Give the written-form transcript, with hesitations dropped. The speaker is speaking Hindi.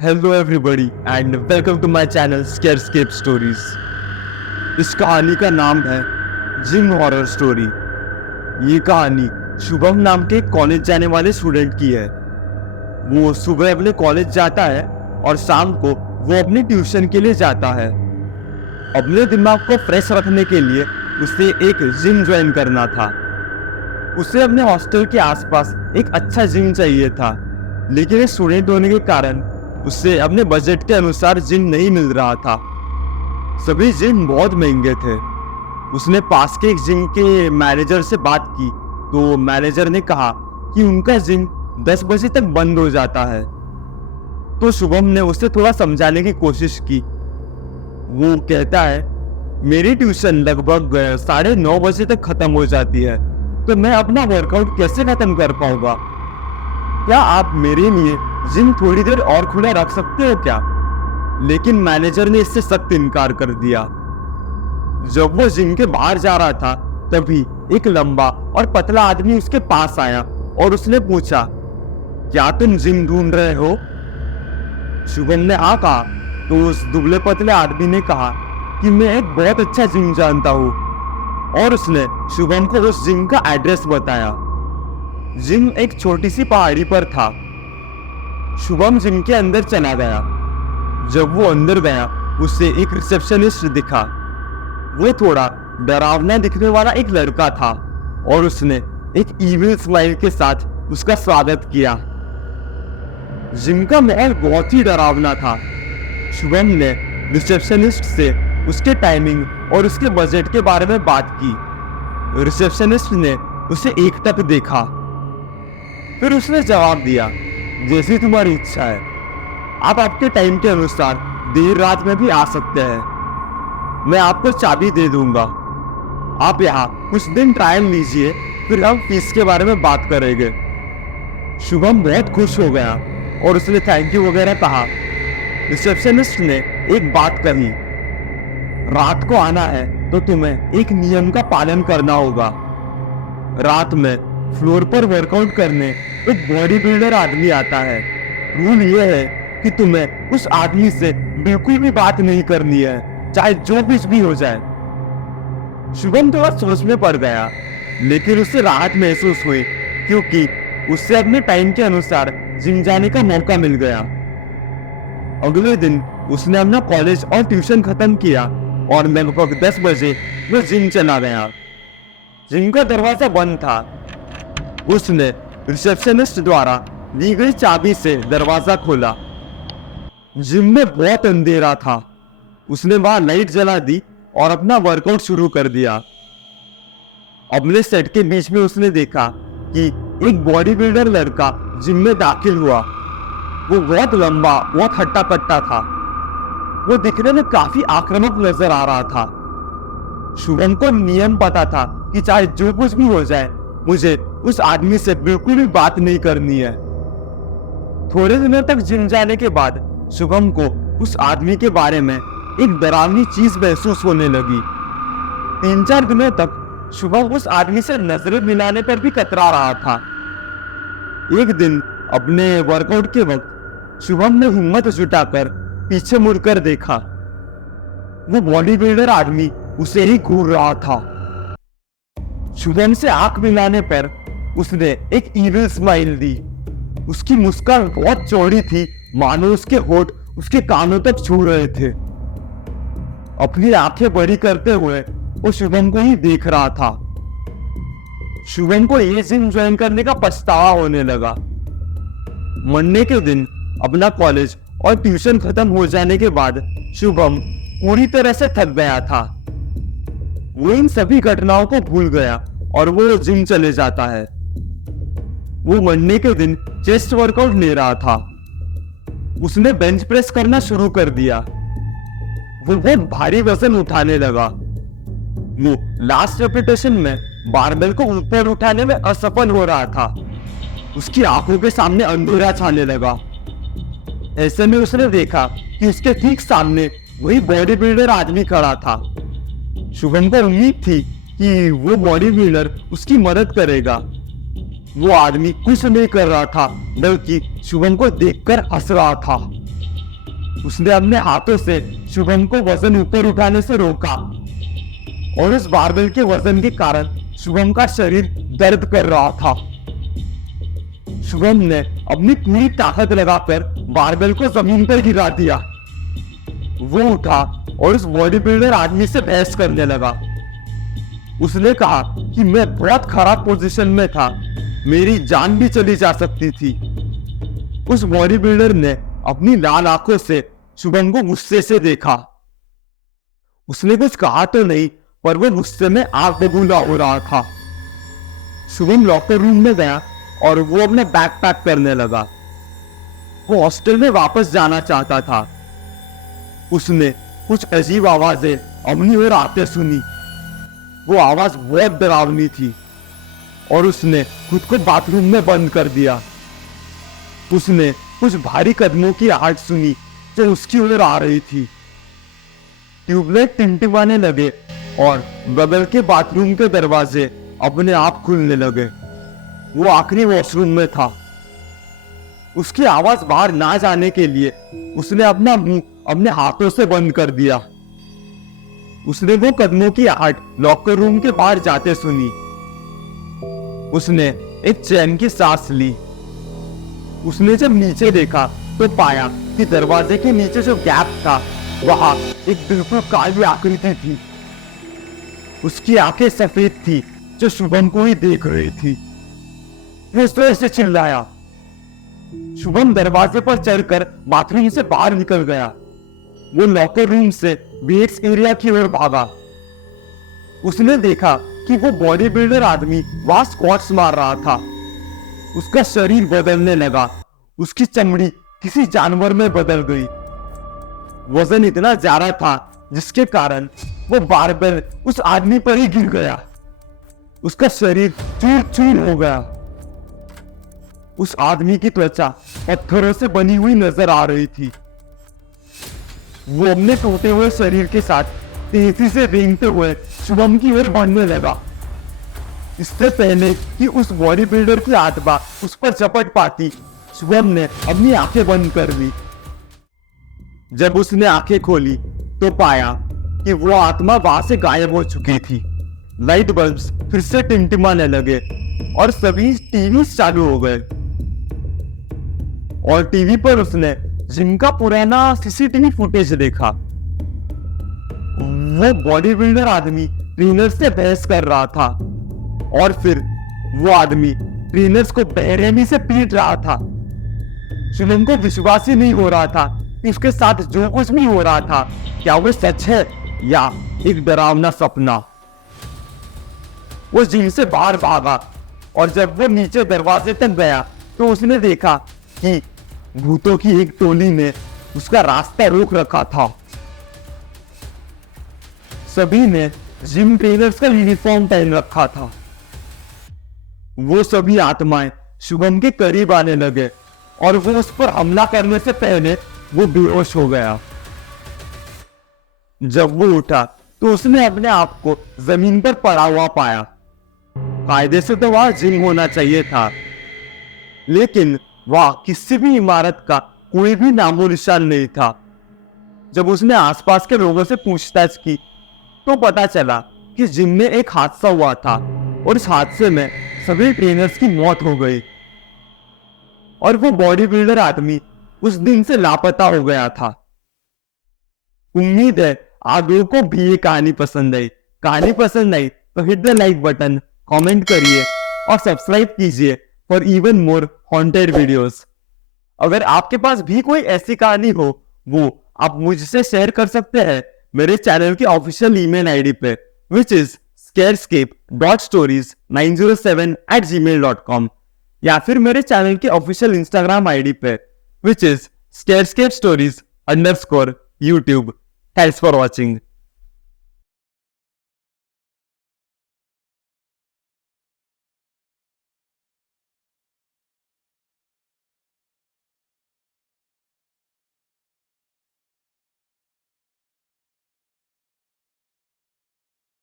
Hello everybody and welcome to my channel Scarescape stories. इस कहानी का नाम है जिम हॉरर स्टोरी। ये कहानी शुभम नाम के कॉलेज जाने वाले स्टूडेंट की है। वो सुबह अपने कॉलेज जाता है और शाम को वो अपने ट्यूशन के लिए जाता है। अपने दिमाग को फ्रेश रखने के लिए उसे एक जिम ज्वाइन करना था। उसे अपने हॉस्टल के आसपास एक अच्छा जिम चाहिए था, लेकिन स्टूडेंट होने के कारण उससे अपने बजट के अनुसार जिम नहीं मिल रहा था। सभी जिम बहुत महंगे थे। उसने पास के एक जिम के मैनेजर से बात की तो मैनेजर ने कहा कि उनका जिम 10 बजे तक बंद हो जाता है। तो शुभम ने उसे थोड़ा समझाने की कोशिश की। वो कहता है, मेरी ट्यूशन लगभग 9:30 बजे तक खत्म हो जाती है, तो मैं अपना वर्कआउट कैसे खत्म कर पाऊंगा? क्या आप मेरे लिए जिम थोड़ी देर और खुला रख सकते हो क्या? लेकिन मैनेजर ने इससे सख्त इनकार कर दिया। जब वो जिम के बाहर जा रहा था तभी एक लंबा और पतला आदमी उसके पास आया और उसने पूछा, क्या तुम जिम ढूंढ रहे हो? शुभम ने हाँ कहा तो उस दुबले पतले आदमी ने कहा कि मैं एक बहुत अच्छा जिम जानता हूँ, और उसने शुभम को उस जिम का एड्रेस बताया। जिम एक छोटी सी पहाड़ी पर था। शुभम जिम के अंदर चला गया। जब वो अंदर गया उसे एक रिसेप्शनिस्ट दिखा। वो थोड़ा डरावना दिखने वाला एक लड़का था और उसने एक इविल स्माइल के साथ उसका स्वागत किया। जिम का महल बहुत ही डरावना था। शुभम ने रिसेप्शनिस्ट से उसके टाइमिंग और उसके बजट के बारे में बात की। रिसेप्शनिस्ट ने उसे एकटक देखा, फिर उसने जवाब दिया, जैसी तुम्हारी इच्छा है, आप आपके टाइम के अनुसार देर रात में भी आ सकते हैं। मैं आपको चाबी दे दूंगा। आप यहाँ कुछ दिन ट्रायल लीजिए, फिर हम फीस के बारे में बात करेंगे। शुभम बहुत खुश हो गया और उसने थैंक यू वगैरह कहा। रिसेप्शनिस्ट ने एक बात कही, रात को आना है तो तुम्हें एक नियम का पालन करना होगा। रात में फ्लोर पर वर्कआउट करने एक बॉडी बिल्डर आदमी आता है। रूल ये है कि तुम्हें उस आदमी से बिल्कुल भी बात नहीं करनी है, चाहे जो कुछ भी हो जाए। शुभम थोड़ा सोच में पड़ गया, लेकिन उसे राहत महसूस हुई क्योंकि उससे अपने टाइम के अनुसार जिम जाने का मौका मिल गया। अगले दिन उसने अपना कॉलेज और ट्यूशन खत्म किया और लगभग 10 बजे वो जिम चला गया। जिम का दरवाजा बंद था। उसने रिसेप्शनिस्ट द्वारा दी गई चाबी से दरवाजा खोला। जिम में बहुत अंधेरा था। उसने वहां लाइट जला दी और अपना वर्कआउट शुरू कर दिया। अपने सेट के बीच में उसने देखा कि एक बॉडी बिल्डर लड़का जिम में दाखिल हुआ। वो बहुत लंबा, बहुत हट्टा कट्टा था। वो दिखने में काफी आक्रामक नजर आ रहा था। शुभम को नियम पता था कि चाहे जो कुछ भी हो जाए, मुझे उस आदमी से बिल्कुल भी बात नहीं करनी है। थोड़े दिनों तक जिम जाने के बाद शुभम को उस आदमी के बारे में एक डरावनी चीज महसूस होने लगी। 3-4 दिनों तक शुभम उस आदमी से नजरें मिलाने पर भी कतरा रहा था। एक दिन अपने वर्कआउट के वक्त शुभम ने हिम्मत जुटाकर पीछे मुड़कर देखा। वो बॉडी बिल्डर आदमी उसे ही घूर रहा था। शुभम से आंख मिलाने पर उसने एक इविल स्माइल दी। उसकी मुस्कान बहुत चौड़ी थी, मानो उसके होठ उसके कानों तक छू रहे थे। अपनी आंखें बड़ी करते हुए वो शुभम को ही देख रहा था। शुभम को ये जिम ज्वाइन करने का पछतावा होने लगा। मंडे के दिन अपना कॉलेज और ट्यूशन खत्म हो जाने के बाद शुभम पूरी तरह से थक गया था। वो इन सभी घटनाओं को भूल गया और वो जिम चले जाता है। वो मंडे के दिन चेस्ट वर्कआउट ले रहा था। उसने बेंच प्रेस करना शुरू कर दिया। वो बहुत भारी वजन उठाने लगा। वो लास्ट रेपिटेशन में बारबेल को ऊपर उठाने में असफल हो रहा था। उसकी आंखों के सामने अंधेरा छाने लगा। ऐसे में उसने देखा कि उसके ठीक सामने वही बॉडी बिल्डर आदमी खड़ा था। शुभम को उम्मीद थी कि वो बॉडी बिल्डर उसकी मदद करेगा। वो आदमी कुछ नहीं कर रहा था, बल्कि शुभम को देखकर हंस रहा था। उसने अपने हाथों से शुभम को वजन ऊपर उठाने से रोका और उस बारबेल के वजन के कारण शुभम का शरीर दर्द कर रहा था। शुभम ने अपनी पूरी ताकत लगाकर बारबेल को जमीन पर गिरा दिया। वो उठा और उस बॉडी बिल्डर आदमी से बहस करने लगा। उसने कहा कि मैं बहुत खराब पोजीशन में था, मेरी जान भी चली जा सकती थी। उस बॉडी बिल्डर ने अपनी लाल आंखों से शुभम को गुस्से से देखा। उसने कुछ कहा तो नहीं, पर वो गुस्से में आग बबूला हो रहा था। शुभम लॉकर रूम में गया और वो अपने बैग पैक करने लगा। वो हॉस्टल में वापस जाना चाहता था। उसने कुछ अजीब आवाजें अपनी ओर आते सुनी। वो आवाज बहुत डरावनी थी और उसने खुद को बाथरूम में बंद कर दिया। उसने कुछ भारी कदमों की आहट सुनी जो उसकी ओर आ रही थी। ट्यूबलाइट टिमटिमाने लगे और बगल के बाथरूम के दरवाजे अपने आप खुलने लगे। वो आखिरी वॉशरूम में था। उसकी आवाज बाहर ना जाने के लिए उसने अपना मुंह अपने हाथों से बंद कर दिया। उसने वो कदमों की आहट लॉकर रूम के बाहर जाते सुनी। उसने एक चैन की सांस ली। उसने जब नीचे देखा तो पाया कि दरवाजे के नीचे जो गैप था वहां एक बिल्कुल काली आकृति थी। उसकी आंखें सफेद थी जो शुभम को ही देख रही थी। वो इस तरह से चिल्लाया। शुभम दरवाजे पर चढ़कर बाथरूम से बाहर निकल गया। वो लॉकर रूम से वेट्स एरिया की ओर भागा। उसने देखा कि वो बॉडी बिल्डर आदमी वहां स्क्वाट्स मार रहा था। उसका शरीर बदलने लगा। उसकी चमड़ी किसी जानवर में बदल गई। वजन इतना ज्यादा था जिसके कारण वो बारबेल उस आदमी पर ही गिर गया। उसका शरीर चूर चूर हो गया। उस आदमी की त्वचा पत्थरों से बनी हुई नजर आ रही थी। वो अपने टूटे हुए शरीर के साथ तेजी से रेंगते हुए शुभम की ओर बढ़ने लगा। इससे पहले कि उस बॉडी बिल्डर की आत्मा उस पर झपट पाती, शुभम ने अपनी आंखें बंद कर ली। जब उसने आंखें खोली तो पाया कि वो आत्मा वहां से गायब हो चुकी थी। लाइट बल्ब्स फिर से टिमटिमाने लगे और सभी टीवी चालू हो गए। और टीवी पर उसने जिम का पुराना सीसीटीवी फुटेज देखा। वो बॉडी बिल्डर आदमी ट्रेनर से बहस कर रहा था और फिर वो आदमी ट्रेनर्स को बेरहमी से पीट रहा था। शुभम को विश्वास ही नहीं हो रहा था कि उसके साथ जो कुछ भी हो रहा था क्या वो सच है या एक डरावना सपना। वो जिम से बाहर भागा और जब वो नीचे दरवाजे तक गया तो उसने देखा कि भूतों की एक टोली ने उसका रास्ता रोक रखा था। सभी ने जिम ट्रेनर्स का यूनिफॉर्म पहन रखा था। वो सभी आत्माएं शुभम के करीब आने लगे और वो उस पर हमला करने से पहले वो बेहोश हो गया। जब वो उठा तो उसने अपने आप को जमीन पर पड़ा हुआ पाया। कायदे से तो वहां जिम होना चाहिए था, लेकिन वहां किसी भी इमारत का कोई भी नामो निशान नहीं था। जब उसने आसपास के लोगों से पूछताछ की तो पता चला कि जिम में एक हादसा हुआ था और इस हादसे में सभी ट्रेनर्स की मौत हो गई और वो बॉडी बिल्डर आदमी उस दिन से लापता हो गया था। उम्मीद है आप लोगों को भी ये कहानी पसंद आई। कहानी पसंद आई तो hit the like button, comment करिए और सब्सक्राइब कीजिए for even more haunted videos. अगर आपके पास भी कोई ऐसी कहानी हो वो आप मुझसे शेयर कर सकते हैं मेरे चैनल की ऑफिशियल ईमेल आईडी पे, विच इज scarescape.stories907@gmail.com, या फिर मेरे चैनल के ऑफिशियल इंस्टाग्राम आईडी पे, which is scarescape stories_YouTube। Thanks for watching.